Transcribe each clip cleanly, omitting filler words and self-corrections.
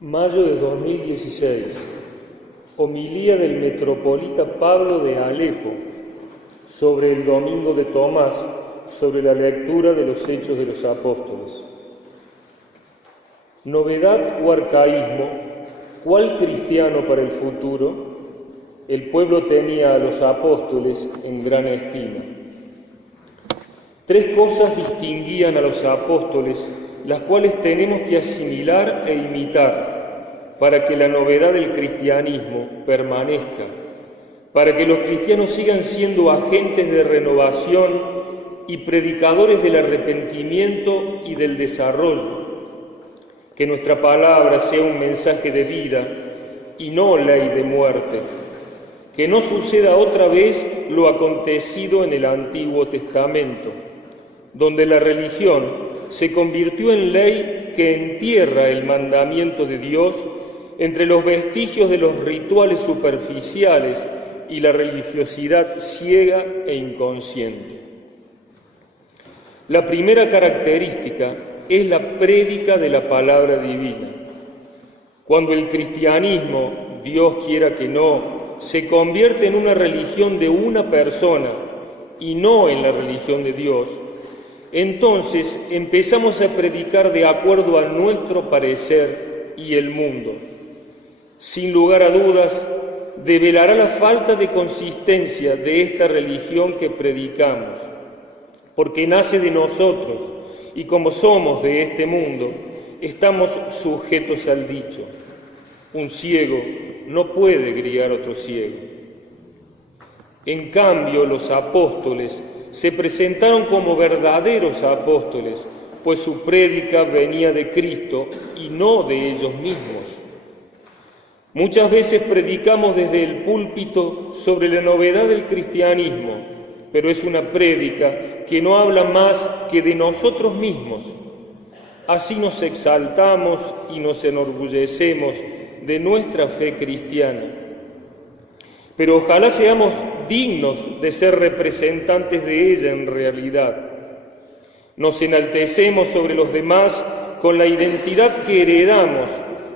Mayo de 2016. Homilía del metropolita Pablo de Alepo sobre el Domingo de Tomás, sobre la lectura de los Hechos de los Apóstoles. Novedad o arcaísmo, ¿cuál cristiano para el futuro? El pueblo tenía a los apóstoles en gran estima. Tres cosas distinguían a los apóstoles, las cuales tenemos que asimilar e imitar para que la novedad del cristianismo permanezca, para que los cristianos sigan siendo agentes de renovación y predicadores del arrepentimiento y del desarrollo, que nuestra palabra sea un mensaje de vida y no ley de muerte, que no suceda otra vez lo acontecido en el Antiguo Testamento, donde la religión se convirtió en ley que entierra el mandamiento de Dios entre los vestigios de los rituales superficiales y la religiosidad ciega e inconsciente. La primera característica es la prédica de la palabra divina. Cuando el cristianismo, Dios quiera que no, se convierte en una religión de una persona y no en la religión de Dios, entonces empezamos a predicar de acuerdo a nuestro parecer y el mundo. Sin lugar a dudas, develará la falta de consistencia de esta religión que predicamos, porque nace de nosotros y como somos de este mundo, estamos sujetos al dicho: un ciego no puede guiar a otro ciego. En cambio, los apóstoles se presentaron como verdaderos apóstoles, pues su prédica venía de Cristo y no de ellos mismos. Muchas veces predicamos desde el púlpito sobre la novedad del cristianismo, pero es una prédica que no habla más que de nosotros mismos. Así nos exaltamos y nos enorgullecemos de nuestra fe cristiana. Pero ojalá seamos dignos de ser representantes de ella en realidad. Nos enaltecemos sobre los demás con la identidad que heredamos,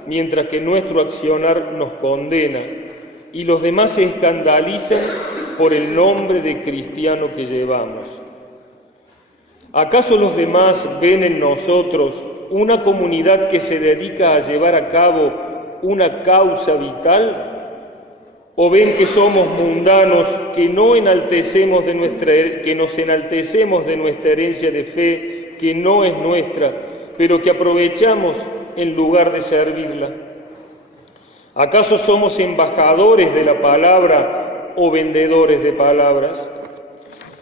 mientras que nuestro accionar nos condena, y los demás se escandalizan por el nombre de cristiano que llevamos. ¿Acaso los demás ven en nosotros una comunidad que se dedica a llevar a cabo una causa vital? ¿O ven que somos mundanos, que nos enaltecemos de nuestra herencia de fe, que no es nuestra, pero que aprovechamos en lugar de servirla? ¿Acaso somos embajadores de la palabra o vendedores de palabras?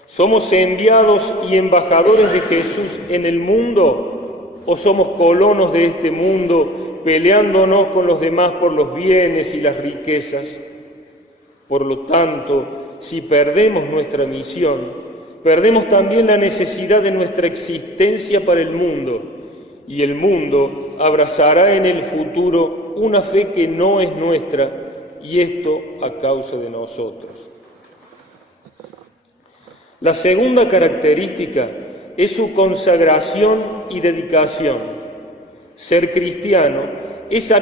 ¿Somos enviados y embajadores de Jesús en el mundo o somos colonos de este mundo peleándonos con los demás por los bienes y las riquezas? Por lo tanto, si perdemos nuestra misión, perdemos también la necesidad de nuestra existencia para el mundo, y el mundo abrazará en el futuro una fe que no es nuestra, y esto a causa de nosotros. La segunda característica es su consagración y dedicación. Ser cristiano es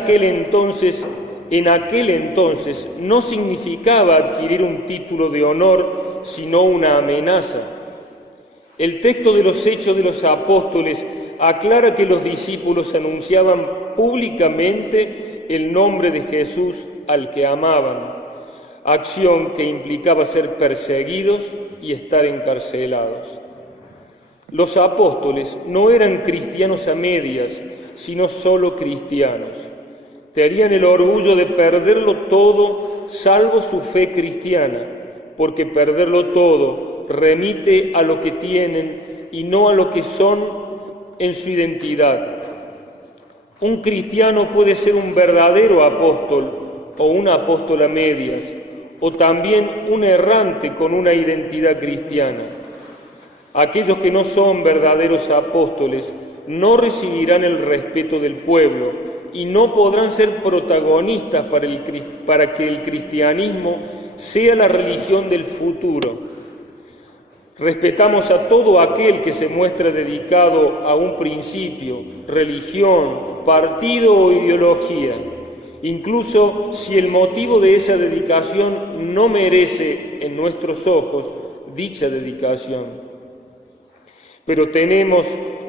en aquel entonces no significaba adquirir un título de honor, sino una amenaza. El texto de los Hechos de los Apóstoles aclara que los discípulos anunciaban públicamente el nombre de Jesús al que amaban, acción que implicaba ser perseguidos y estar encarcelados. Los apóstoles no eran cristianos a medias, sino solo cristianos. Tenían el orgullo de perderlo todo salvo su fe cristiana, porque perderlo todo remite a lo que tienen y no a lo que son en su identidad. Un cristiano puede ser un verdadero apóstol o un apóstol a medias, o también un errante con una identidad cristiana. Aquellos que no son verdaderos apóstoles no recibirán el respeto del pueblo y no podrán ser protagonistas para que el cristianismo sea la religión del futuro. Respetamos a todo aquel que se muestra dedicado a un principio, religión, partido o ideología, incluso si el motivo de esa dedicación no merece en nuestros ojos dicha dedicación. Pero tenemos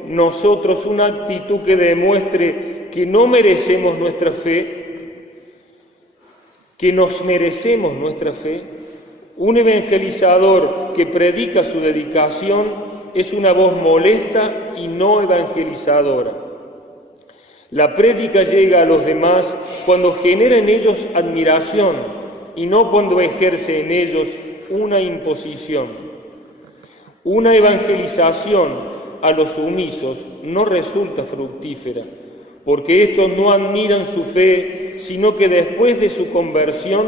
nosotros una actitud que demuestre que no merecemos nuestra fe, que nos merecemos nuestra fe. Un evangelizador que predica su dedicación es una voz molesta y no evangelizadora. La prédica llega a los demás cuando genera en ellos admiración y no cuando ejerce en ellos una imposición. Una evangelización a los sumisos no resulta fructífera, porque estos no admiran su fe, sino que después de su conversión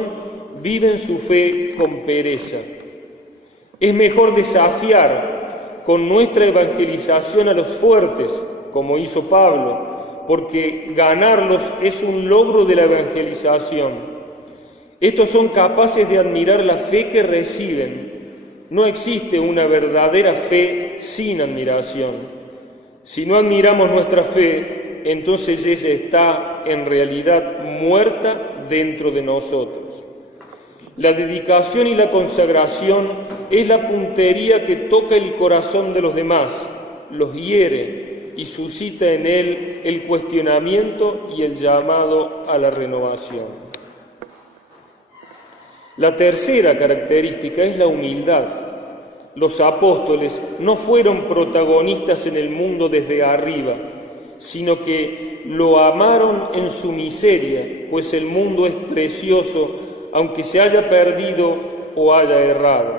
viven su fe con pereza. Es mejor desafiar con nuestra evangelización a los fuertes, como hizo Pablo, porque ganarlos es un logro de la evangelización. Estos son capaces de admirar la fe que reciben. No existe una verdadera fe sin admiración. Si no admiramos nuestra fe, entonces ella está en realidad muerta dentro de nosotros. La dedicación y la consagración es la puntería que toca el corazón de los demás, los hiere y suscita en él el cuestionamiento y el llamado a la renovación. La tercera característica es la humildad. Los apóstoles no fueron protagonistas en el mundo desde arriba, sino que lo amaron en su miseria, pues el mundo es precioso aunque se haya perdido o haya errado.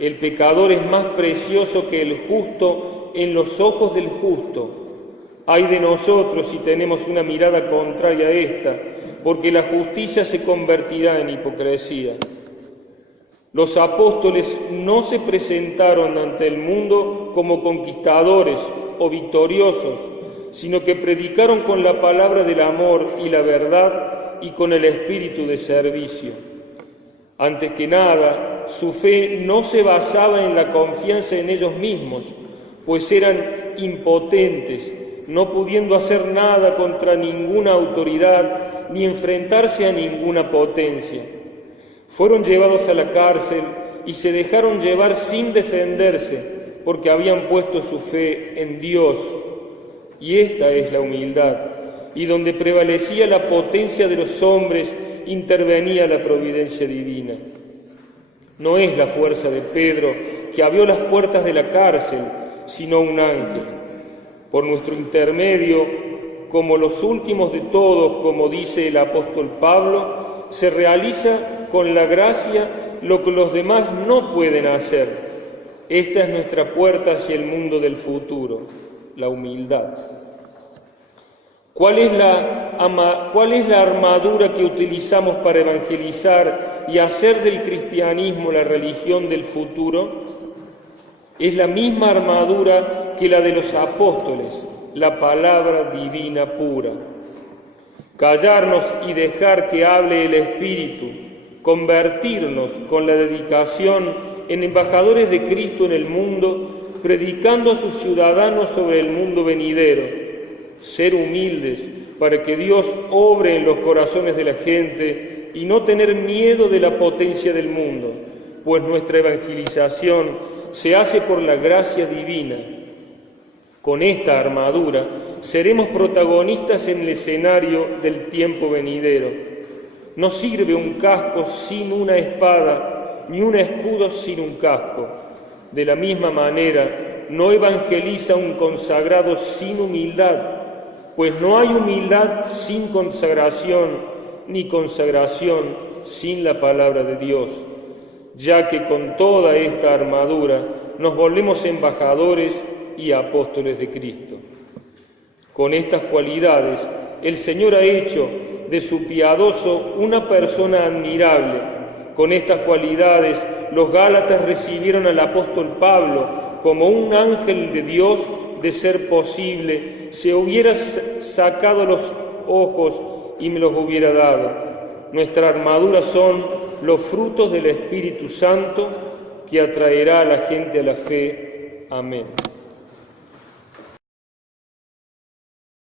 El pecador es más precioso que el justo en los ojos del justo. Ay de nosotros si tenemos una mirada contraria a esta, porque la justicia se convertirá en hipocresía. Los apóstoles no se presentaron ante el mundo como conquistadores o victoriosos, sino que predicaron con la palabra del amor y la verdad y con el espíritu de servicio. Antes que nada, su fe no se basaba en la confianza en ellos mismos, pues eran impotentes, no pudiendo hacer nada contra ninguna autoridad ni enfrentarse a ninguna potencia. Fueron llevados a la cárcel y se dejaron llevar sin defenderse, porque habían puesto su fe en Dios. Y esta es la humildad. Y donde prevalecía la potencia de los hombres, intervenía la providencia divina. No es la fuerza de Pedro, que abrió las puertas de la cárcel, sino un ángel. Por nuestro intermedio, como los últimos de todos, como dice el apóstol Pablo, se realiza con la gracia lo que los demás no pueden hacer. Esta es nuestra puerta hacia el mundo del futuro, la humildad. ¿Cuál es la armadura que utilizamos para evangelizar y hacer del cristianismo la religión del futuro? Es la misma armadura que la de los apóstoles, la palabra divina pura. Callarnos y dejar que hable el Espíritu, convertirnos con la dedicación en embajadores de Cristo en el mundo, predicando a sus ciudadanos sobre el mundo venidero. Ser humildes para que Dios obre en los corazones de la gente y no tener miedo de la potencia del mundo, pues nuestra evangelización se hace por la gracia divina. Con esta armadura seremos protagonistas en el escenario del tiempo venidero. No sirve un casco sin una espada, ni un escudo sin un casco. De la misma manera, no evangeliza un consagrado sin humildad, pues no hay humildad sin consagración, ni consagración sin la palabra de Dios, ya que con toda esta armadura nos volvemos embajadores y apóstoles de Cristo. Con estas cualidades, el Señor ha hecho de su piadoso una persona admirable. Con estas cualidades, los Gálatas recibieron al apóstol Pablo como un ángel de Dios. De ser posible, se hubiera sacado los ojos y me los hubiera dado. Nuestra armadura son los frutos del Espíritu Santo que atraerá a la gente a la fe. Amén.